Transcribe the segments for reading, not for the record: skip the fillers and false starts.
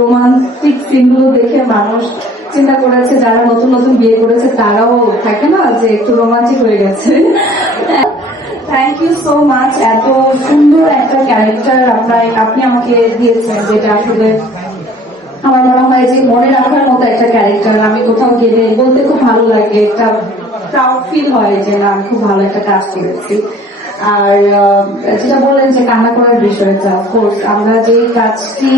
Romantic সিনগুলো দেখে মানুষ চিন্তা করেছে যারা নতুন নতুন বিয়ে করেছে তারাও থাকে না যে একটু রোমান্টিক হয়ে গেছে। থ্যাংক ইউ সো মাচ, এত সুন্দর একটা ক্যারেক্টার আপনি আমাকে দিয়েছেন, যেটা আসলে আমার মনে হয় যে মনে রাখার মতো একটা ক্যারেক্টার। আমি কোথাও গেলে বলতে খুব ভালো লাগে, একটা প্রাউড ফিল হয় যে না আমি খুব ভালো একটা কাজ করেছি। আর যেটা বললেন যে কান্না করার বিষয়টা, অফকোর্স আমরা যে কাজটি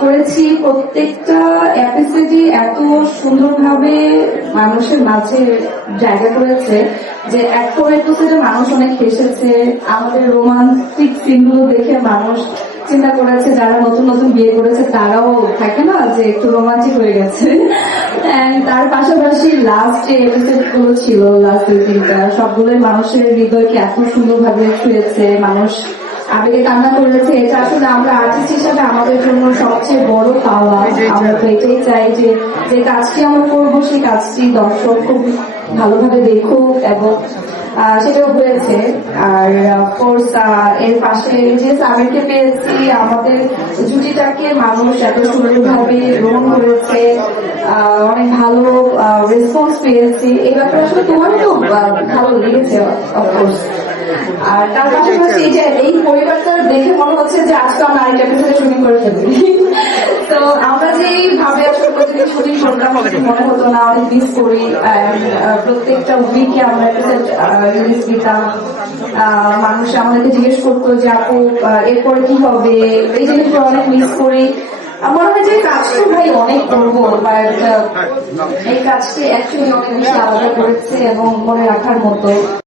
করেছি প্রত্যেকটা এপিসোডে এত সুন্দরভাবে মানুষের মাঝে জায়গা করেছে যে একটা এপিসোডে মানুষ অনেক হেসেছে। আমাদের রোমান্টিক সিনগুলো দেখে মানুষ চিন্তা করেছে যারা নতুন নতুন বিয়ে করেছে তারাও থাকে না যে একটু রোমান্টিক হয়ে গেছে। তার পাশাপাশি লাস্ট যে এপিসোড গুলো ছিল, লাস্ট 2-3টা, সবগুলোই মানুষের হৃদয়কে এত সুন্দরভাবে ছুঁয়েছে, মানুষ আবেগে কান্না করেছে। এটা আসলে আমরা আর্টিস্ট হিসাবে আমাদের জন্য সবচেয়ে বড় পাওয়া। আমরা তো এটাই চাই যে যে কাজটি আমরা করবো সেই কাজটি দর্শক খুব ভালোভাবে দেখুক, এবং সেটাও হয়েছে। আর অফকোর্স এর পাশে যে সামিরকে পেয়েছি, আমাদের জুটিটাকে মানুষ এত সুন্দরভাবে গ্রহণ করেছে, অনেক ভালো রেসপন্স পেয়েছি। এই ব্যাপারে আসলে তোমারও তো ভালো লেগেছে অফকোর্স। আর তার পাশাপাশি যে এই পরিবারটা দেখে মনে হচ্ছে যে আজকে আমরা আরেকটা এপিসোডে শুটিং করে ফেলবি। তো আমরা যে এইভাবে আসলে প্রতিদিন শুটিং করতাম মনে হতো না, অনেক মিস করি। প্রত্যেকটা উইকে আমরা এপিসোড রিলিজ দিতাম, মানুষ আমাদেরকে জিজ্ঞেস করতো যে আপু এরপরে কি হবে, এই জিনিসগুলো অনেক মিস করি। আমার মনে হয় যে কাজটা ভাই অনেক করবো, বাট এই কাজটি অ্যাকচুয়ালি অনেক বেশি আলাদা করেছে এবং মনে রাখার মতো।